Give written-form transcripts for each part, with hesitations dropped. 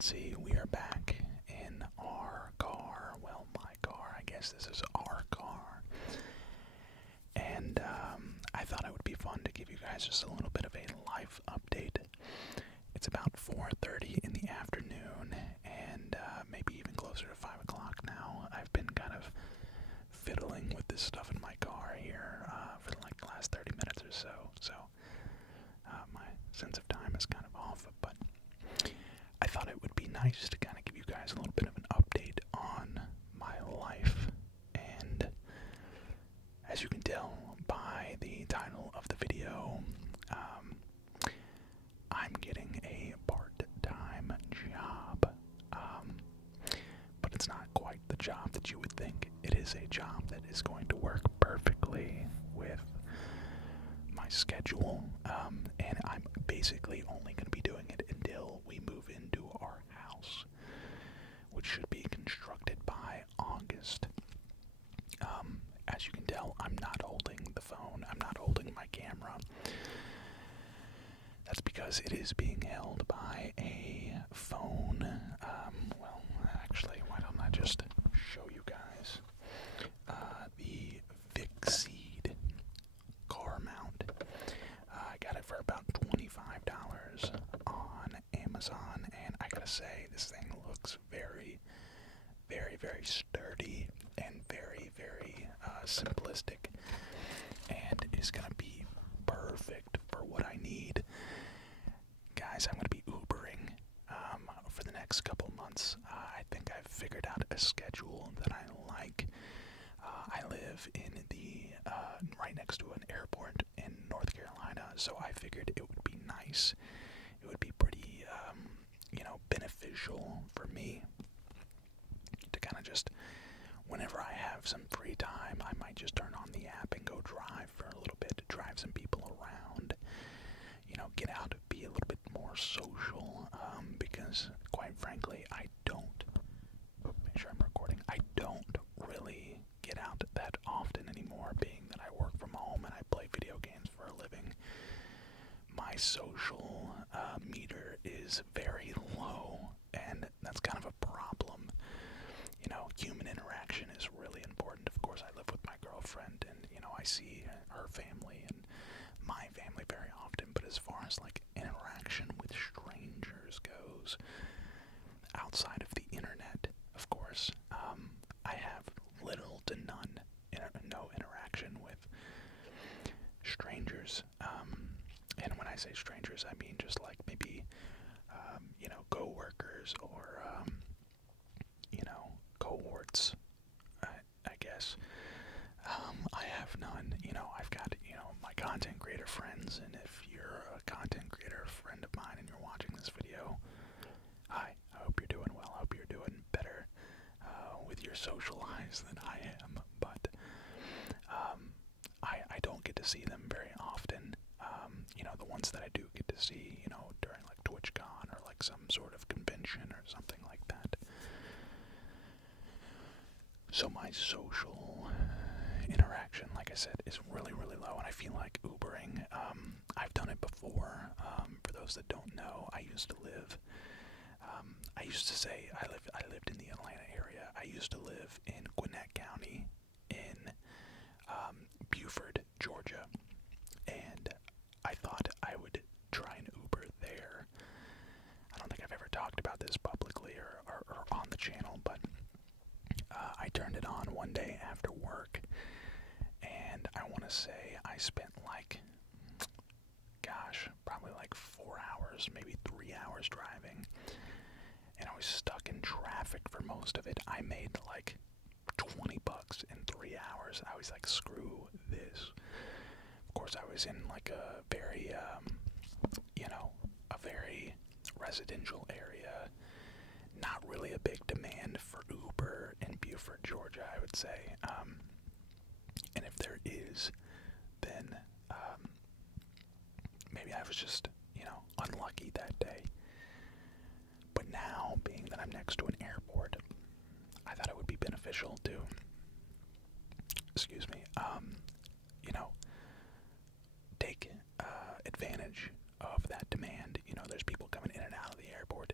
can see, we are back in our car. Well, my car. I guess this is our car. And I thought it would be fun to give you guys just a little bit of a life update. It's about 4:30 in the afternoon, and maybe even closer to 5 o'clock now. I've been kind of fiddling with this stuff in my car here for like the last 30 minutes or so. So my sense of time is kind of off, but I thought it would be nice to kind of give you guys a little bit of an update on my life. And as you can tell by the title of the video, I'm getting a part-time job. But it's not quite the job that you would think. It is a job that is going to work perfectly with my schedule, and I'm basically only going to be doing it until we move into our house, which should be constructed by August. As you can tell, I'm not holding the phone, I'm not holding my camera. That's because it is being held by a phone. Well, actually, why don't I just show you guys the Vixseed car mount. I got it for about $25 on Amazon, and I gotta say, this thing looks very, very, very sturdy and very, very simplistic, and is gonna be perfect for what I need. Guys, I'm gonna be Ubering for the next couple months. I think I've figured out a schedule that I like. I live in the right next to an airport in North Carolina, so I figured it would be nice. It would be pretty, beneficial for me to kind of just, whenever I have some free time, I might just turn on the app and go drive for a little bit, drive some people around, get out, be a little bit more social, because quite frankly, I don't really get out that often anymore, being that I work from home and I play video games for a living. My social meter is very low, and that's kind of a problem. Human interaction is really important. Of course, I live with my girlfriend, and, I see her family and my family very often, but as far as, interaction with strangers goes, outside of the internet, of course, I have little to no interaction with strangers. And when I say strangers, I mean just maybe, co-workers or, cohorts, I guess. I have none. I've got, my content creator friends, and if you're a content creator friend of mine and you're watching this video, hi, I hope you're doing well. I hope you're doing better with your social lives than I am, but I don't get to see them very often. The ones that I do get to see, during TwitchCon or some sort of convention or something like that. So my social interaction, like I said, is really, really low, and I feel like Ubering. I've done it before. For those that don't know, I used to say I lived in the Atlanta area. I used to live in Gwinnett County in Beaufort, Georgia, and I thought I would try and Uber there. I don't think I've ever talked about this publicly or on the channel, but I turned it on one day after work, and I want to say I spent probably 4 hours, maybe 3 hours driving, and I was stuck in traffic for most of it. I made $20 in 3 hours. I was like, screw this. Of course, I was in a very, a very residential area. Not really a big demand for Uber in Beaufort, Georgia, I would say. And if there is, then maybe I was just, unlucky that day. But now, being that I'm next to an airport, I thought it would be beneficial to, take advantage of that demand. There's people coming in and out of the airport,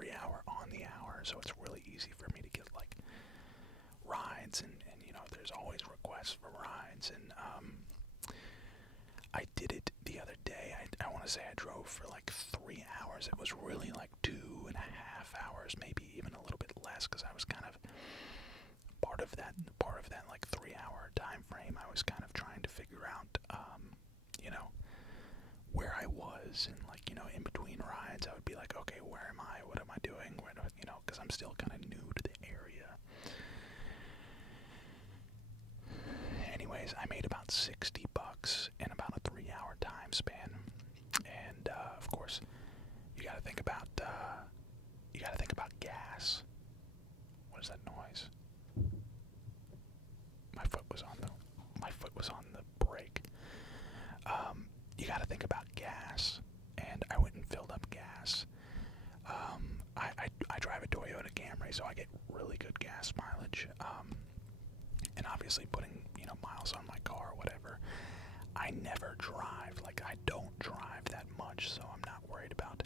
every hour on the hour, so it's really easy for me to get like rides, and you know, there's always requests for rides. And I did it the other day. I want to say I drove for like 3 hours. It was really like 2.5 hours, maybe even a little bit less, because I was kind of part of that like 3 hour time frame. I was kind of trying to figure out, you know, where I was, and like, you know, in between rides, I would be like, okay, where am I? What am I doing? Where do I, you know, because I'm still kind of new to the area. Anyways, I made about $60 in about a 3-hour time span, and of course, you got to think about gas. What is that noise? My foot was on the brake. You got to think about gas, and I went and filled up gas. I drive a Toyota Camry, so I get really good gas mileage. And obviously putting, you know, miles on my car or whatever. I never drive, like I don't drive that much, so I'm not worried about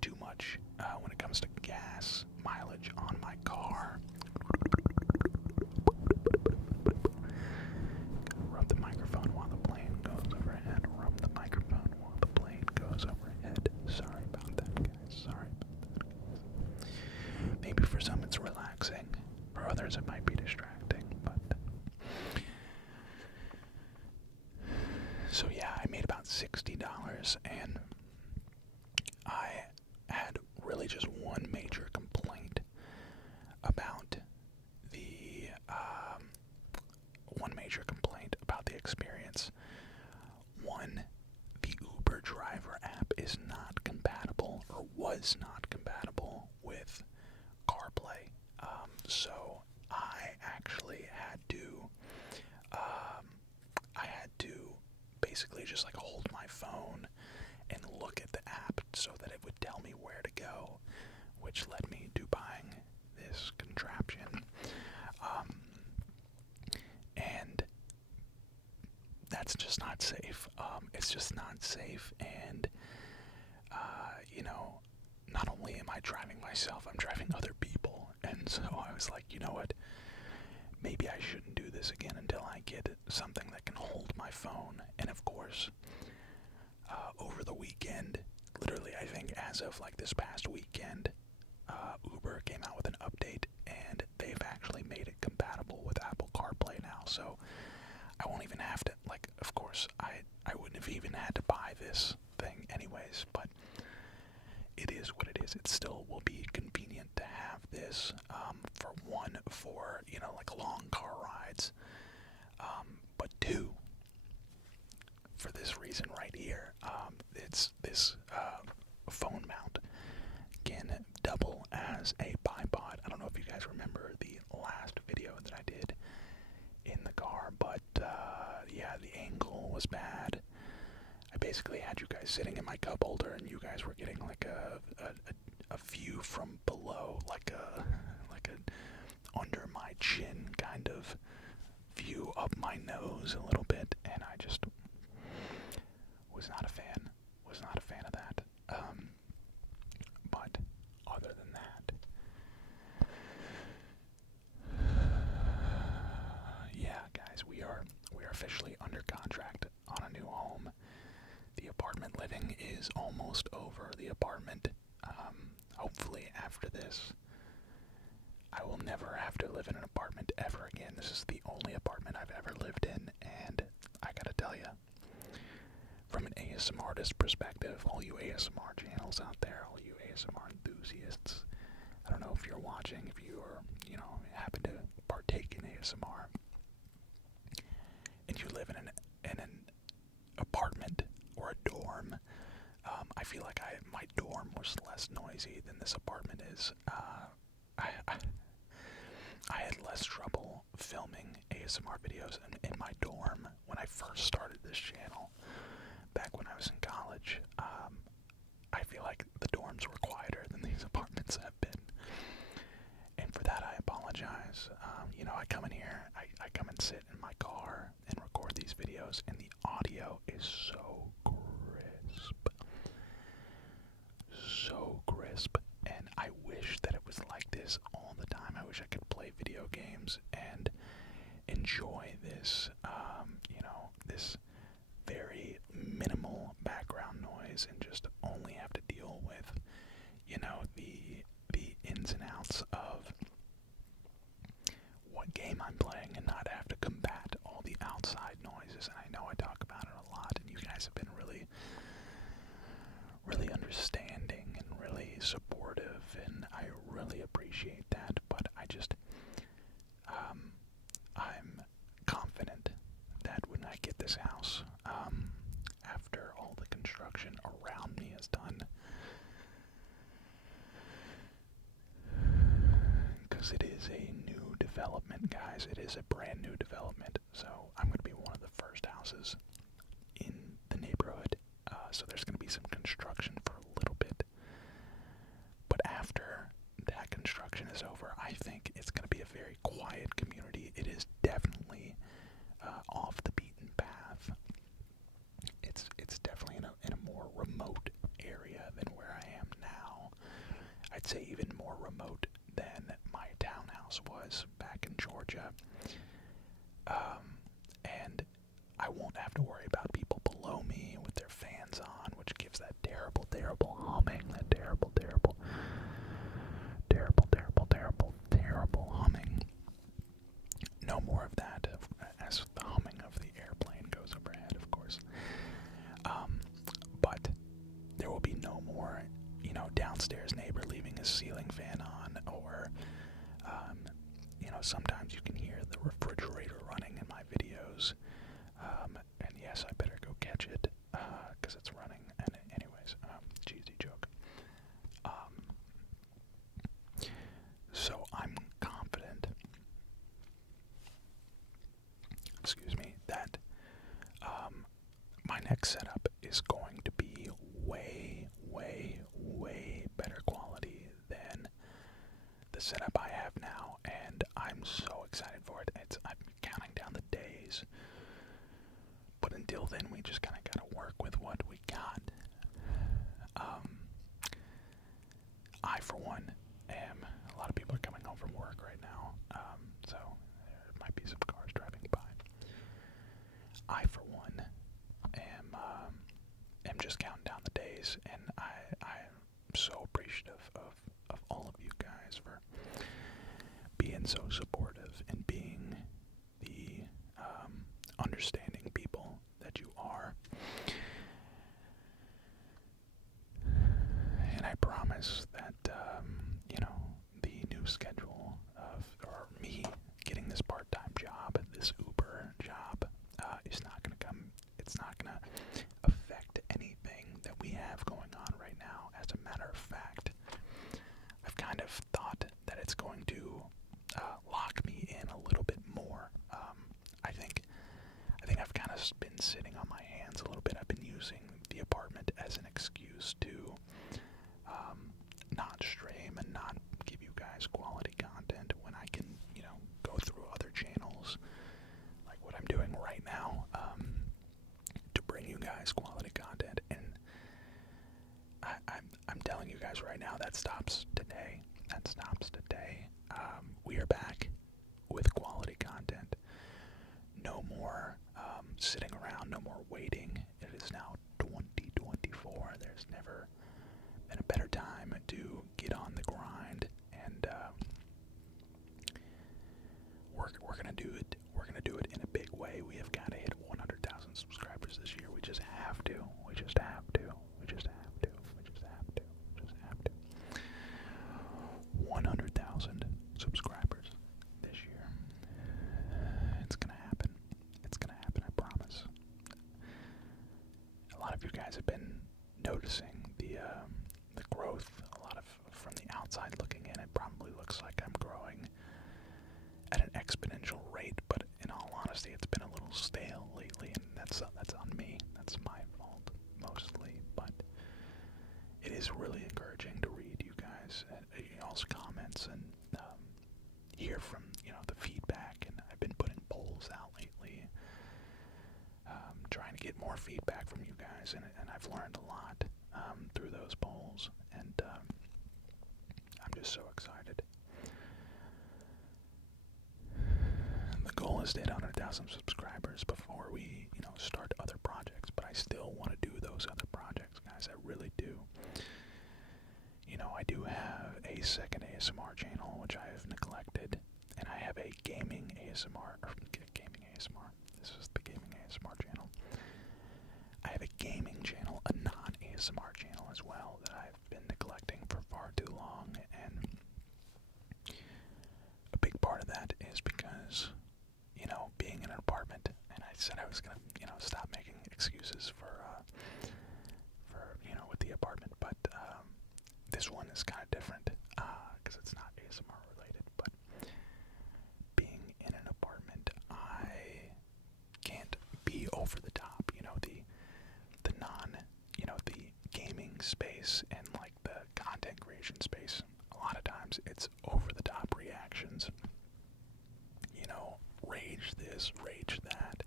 too much when it comes to gas mileage on my car. Rub the microphone while the plane goes overhead. Rub the microphone while the plane goes overhead. Sorry about that, guys. Sorry about that. Maybe for some it's relaxing. For others it might be distracting, but... So yeah, I made about $60, and I had really just one major complaint about the experience. One, the Uber driver app is not compatible, or was not compatible with CarPlay. So I actually had to basically just like hold my phone and look at the app so that it would tell me where to go, which led me to buying this contraption. And that's just not safe. It's just not safe, and you know, not only am I driving myself, I'm driving other people, and so I was like, you know what, maybe I shouldn't do this again until I get something that can hold my phone. And of course, over the weekend, literally I think as of like this past weekend, Uber came out with an update, and they've actually made it compatible with Apple CarPlay now, so I won't even have to, like, of course, I wouldn't have even had to buy this thing anyways, but it is what it is. It still will be convenient to have this, for, you know, like long car rides, but two, for this reason right here. It's this phone mount can double as a bipod. I don't know if you guys remember the last video that I did in the car, but yeah, the angle was bad. I basically had you guys sitting in my cup holder, and you guys were getting like a view from below, like a under my chin kind of view, up my nose a little bit, and I just was not a fan of that. But other than that, yeah, guys, we are officially under contract on a new home. The apartment living is almost over. The apartment, hopefully after this, I will never have to live in an apartment ever again. This is the only apartment I've ever lived in, and I gotta tell you, from an ASMR artist perspective, all you ASMR channels out there, all you ASMR enthusiasts, I don't know if you're watching, if you are, you know, happen to partake in ASMR, and you live in an apartment or a dorm, I feel like my dorm was less noisy than this apartment is. I had less trouble filming ASMR videos in my dorm when I first started this channel, back when I was in college. I feel like the dorms were quieter than these apartments have been, and for that I apologize. You know, I come in here, I come and sit in my car and record these videos, and the audio is so crisp, and play video games and enjoy this, this very minimal background noise and just only have to deal with, the ins and outs of what game I'm playing and not have to combat all the outside noises. And I know I talk about it a lot, and you guys have been really, really understanding and really supportive, and I really appreciate that. But I'm confident that when I get this house, after all the construction around me is done, because it is a new development, guys. It is a brand new development, so I'm going to be one of the first houses in the neighborhood. So there's going to be some construction for a little bit. But after that construction is over, I think it's going to be a very quiet community. It is definitely off the beaten path. It's definitely in a more remote area than where I am now. I'd say even more remote than my townhouse was back in Georgia. And I won't have to worry about people below me with their fans on, which gives that terrible, terrible humming, that terrible, terrible, terrible, terrible, terrible, terrible humming. No more of that, as the humming of the airplane goes overhead, of course. But there will be no more, downstairs neighbor leaving his ceiling fan on, or, sometimes you can hear the refrigerator running in my videos. And yes, I better go catch it, because it's running. And anyways, cheesy joke. So I'm confident, that my next setup is going to be way, way, way better quality than the setup I have now, and I'm so excited for it. I'm counting down the days, but until then, we just kind of got to work with what we got. I, for one, a lot of people are coming home from work right now, so there might be some cars driving by. I, for one, am just counting down the days, and I'm so appreciative of all of you guys for being so supportive and being the understanding people that you are. And I promise that, the new schedule or me getting this part-time job, this Uber job, is not going to it's not going to affect anything that we have going on right now. As a matter of fact, I've kind of thought that it's going to lock me in a little bit more. I think I've kind of been sitting on my hands a little bit. I've been using the apartment as an excuse to not stream and not give you guys quality content when I can, go through other channels like what I'm doing right now, to bring you guys quality content. And I'm telling you guys right now, that stops today. We are back with quality content. No more sitting around, no more waiting. It is now 2024. There's never been a better time to get on the grind, and we're gonna do it. We're gonna do it in a big way. We have got to hit 100,000 subscribers this year. We just have to. 100,000 subscribers this year. It's gonna happen. I promise. A lot of you guys have been noticing the growth. A lot of from the outside looking in, it probably looks like I'm growing at an exponential rate, but in all honesty, it's been a little stale lately, and that's on me. That's my fault mostly, but it is really encouraging to read you guys, y'all's comments, and hear from the feedback. And I've been putting polls out lately, trying to get more feedback from you guys, and I've learned a lot through those polls, and I'm just so excited. almost hit 100,000 subscribers before we, start other projects, but I still want to do those other projects, guys. I really do. I do have a second ASMR channel, which I have neglected, and I have a gaming ASMR, This is the gaming ASMR channel. I have a gaming channel, a non-ASMR channel as well, that I've been neglecting for far too long, and a big part of that is because, being in an apartment, and I said I was gonna, stop making excuses for with the apartment, but this one is kind of different, because it's not ASMR related, but being in an apartment, I can't be over the top, the non, the gaming space and like the content creation space. A lot of times it's over the top reactions, rage this, rage that,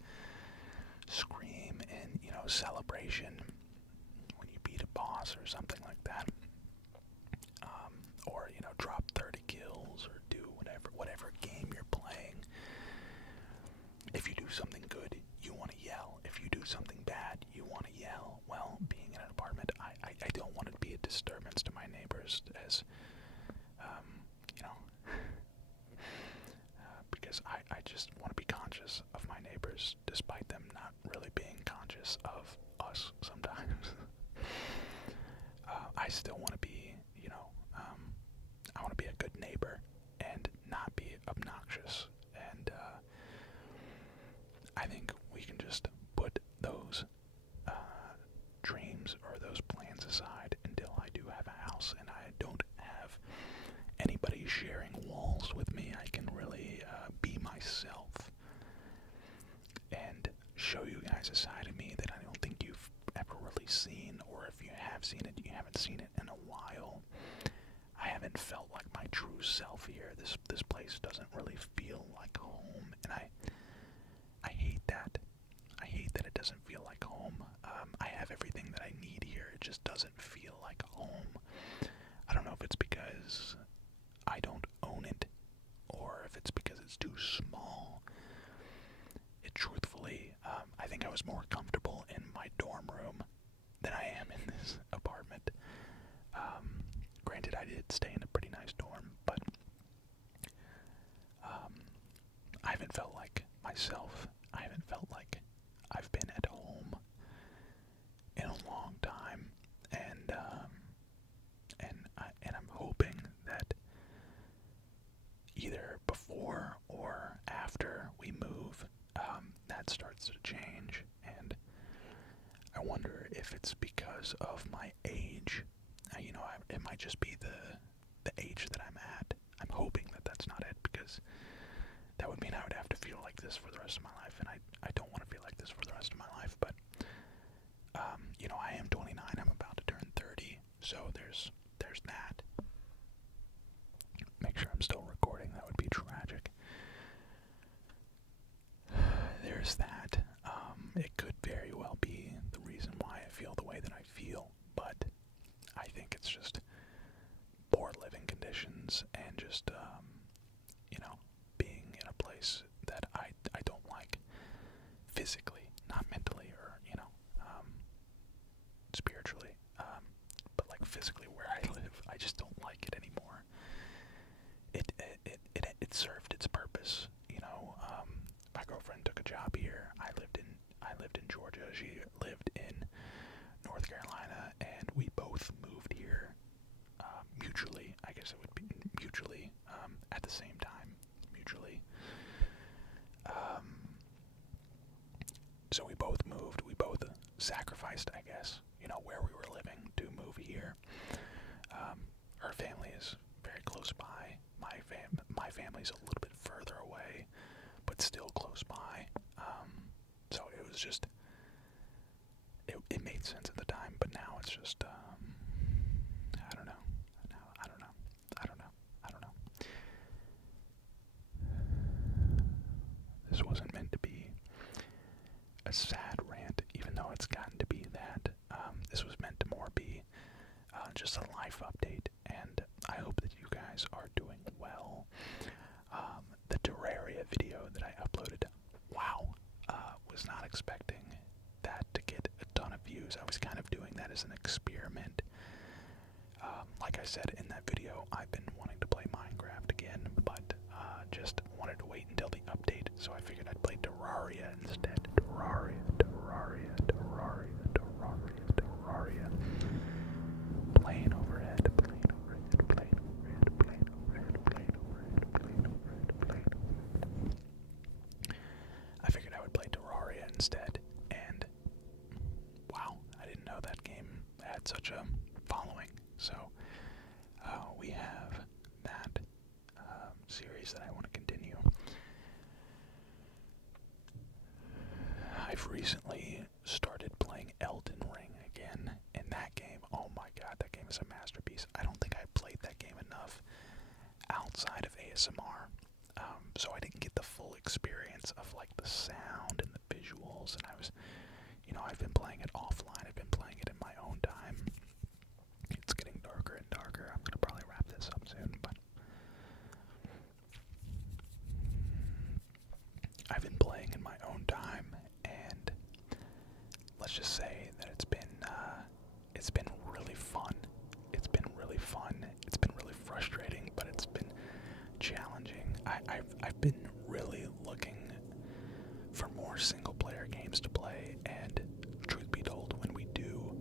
scream and, celebration when you beat a boss or something like that. Or, drop 30 kills or do whatever game you're playing. If you do something good, you want to yell. If you do something bad, you want to yell. Well, being in an apartment, I don't want to be a disturbance to my neighbors as, because I just want to be conscious of my neighbors, despite them not really being conscious of us sometimes. I still want to be, I want to be a good neighbor and not be obnoxious. And I think we can just put those dreams or those plans aside until I do have a house and I don't have anybody sharing walls with me. I can really be myself and show you guys a side of me that I don't think you've ever really seen, or if you have seen it, you haven't seen it in a while. I haven't felt like my true self here. This place doesn't really feel like home, and I hate that. I hate that it doesn't feel like home. I have everything that I need here. It just doesn't feel like home. I don't know if it's because I don't own it, or if it's because it's too small. Truthfully, I think I was more comfortable in my dorm room than I am in this apartment. Granted, I did stay in a pretty nice dorm, but I haven't felt like myself. I haven't felt like I've been at home in a long time, and I'm hoping that either before or after we move, that starts to change. And I wonder if it's because of my age. It might just be the age that I'm at. I'm hoping that that's not it, because that would mean I would have to feel like this for the rest of my life, and I don't want to feel like this for the rest of my life. But I am 29. I'm about to turn 30, so there's that. Make sure I'm still recording. That would be tragic. There's that. It could very well be the reason why I feel the way that I feel, but I think it's just poor living conditions and just, being in a place that I don't like physically, not mentally or, spiritually, but like physically where I live. I just don't like it anymore. It served its purpose, My girlfriend took a job here. I lived in Georgia. She lived in North Carolina, and we both moved here mutually. I guess it would be mutually at the same time. Mutually. So we both moved. We both sacrificed, I guess, where we were living to move here. Her family is very close by. My family's a little bit further away, but still close by. So it was just, it made sense at the time, but now it's just, I don't know. This wasn't meant to be a sad rant, even though it's gotten to be that. This was meant to more be just a life update, and I hope that you guys are doing well. The Terraria video that I uploaded was not expecting that to get a ton of views. I was kind of doing that as an experiment. Like I said in that video, I've been wanting to play Minecraft again, but just wanted to wait until the update, so I figured I'd play Terraria instead. Terraria. Plane overhead. I figured I would play Terraria instead, and wow, I didn't know that game had such a following. So we have that series that I want to continue. I've recently started playing Elden Ring again, and that game, oh my god, that game is a masterpiece. I don't think I played that game enough outside of ASMR, so I didn't get the full experience of like the sound and the visuals, and I was, I've been playing it offline, I've been playing it in my own time. It's getting darker and darker. I'm gonna probably wrap this up soon, but I've been playing in my own time, and let's just say that it's been really fun. It's been really fun. It's been really frustrating, but it's been challenging. I've been really looking for more single player games to play, and truth be told, when we do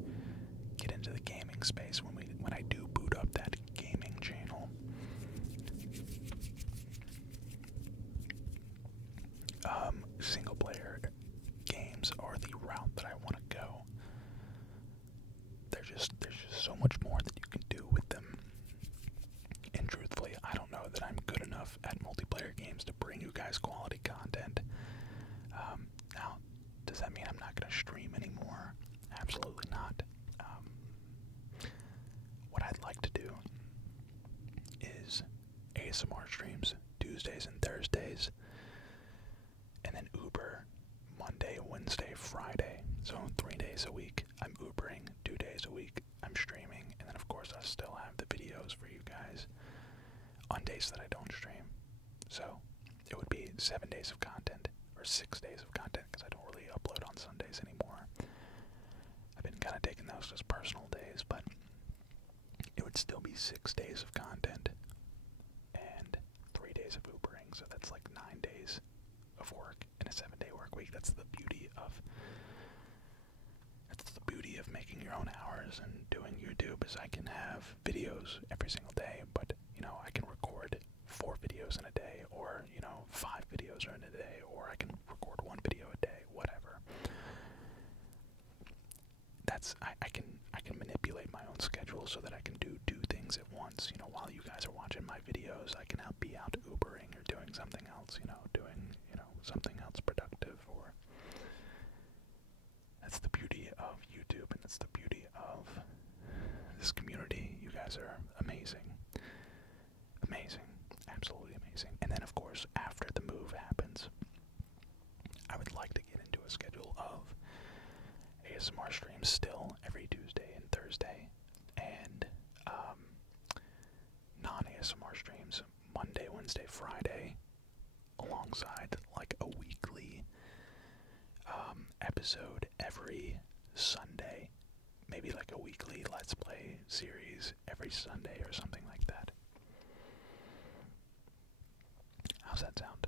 get into the gaming space, when I do boot up that gaming channel, single player games are the route that I want to go. There's just so much more that you can do with them. And truthfully, I don't know that I'm good enough at multiplayer games to bring you guys quality content. Now, does that mean I'm not going to stream anymore? Absolutely not. What I'd like to do is ASMR streams Tuesdays and Thursdays, and then Uber Monday, Wednesday, Friday. So 3 days a week I'm Ubering, 2 days a week I'm streaming, and then of course I still have the videos for you guys on days that I don't stream. So it would be 7 days of content, or 6 days of content, because I don't really upload on Sundays anymore. I've been kind of taking those as personal days, but it would still be 6 days of content and 3 days of Ubering, so that's like 9 days of work in a 7-day work week. That's the beauty of making your own hours and doing YouTube, is I can have videos every single day, but I can record 4 videos in a day, or 5 videos in a day, or I can record 1 video a day, whatever. I can manipulate my own schedule so that I can do 2 things at once. While you guys are watching my videos, I can be out Ubering or doing something else, doing something else productive. Or that's the beauty of YouTube, and that's the beauty of this community. You guys are amazing. Amazing. Absolutely amazing. And then of course, after the move happens, I would like to get into a schedule of ASMR streams still every Tuesday and Thursday, and non-ASMR streams Monday, Wednesday, Friday, alongside like a weekly episode every Sunday. Maybe like a weekly Let's Play series every Sunday or something like that. How's that sound?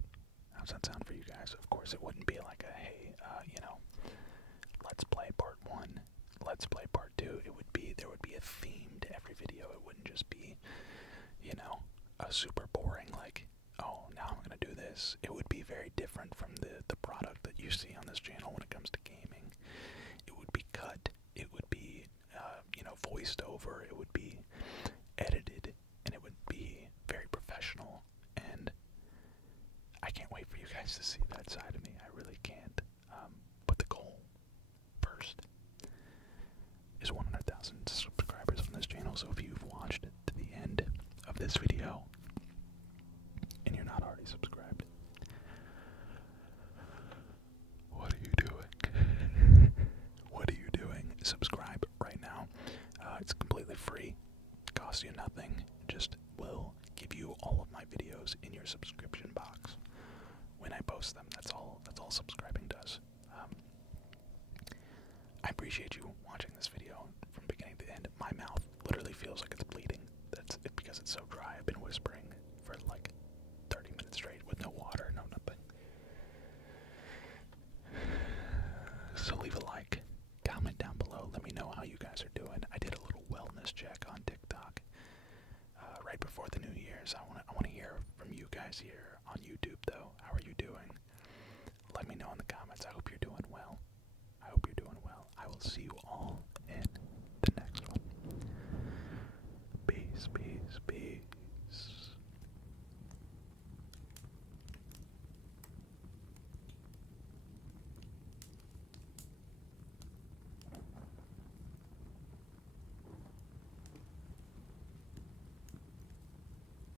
How's that sound for you guys? Of course, it wouldn't be like a, hey, Let's Play Part 1, Let's Play Part 2. There would be a theme to every video. It wouldn't just be, a super boring, like, oh, now I'm going to do this. It would be very different from the product that you see on this channel when it comes to gaming. It would be cut. It would be, voiced over. It would be edited, and it would be very professional. And I can't wait for you guys to see that side of me. I really can't. But the goal first is 100,000 subscribers on this channel. So if you've watched it to the end of this video and you're not already subscribed, what are you doing? What are you doing? Subscribe right now. It's completely free. It costs you nothing. It just will give you all of my videos in your subscription box when I post them. That's all subscribing does. I appreciate you watching this video from beginning to end. My mouth literally feels like it's bleeding. That's it because it's so dry. I've been whispering for like 30 minutes straight with no water, no nothing. So leave a like, comment down below, let me know how you guys are doing. I did a little wellness check on TikTok right before the New Year's. I want to hear from you guys here on YouTube though. How are you doing? Let me know in the comments. I hope you're doing well. I hope you're doing well. I will see you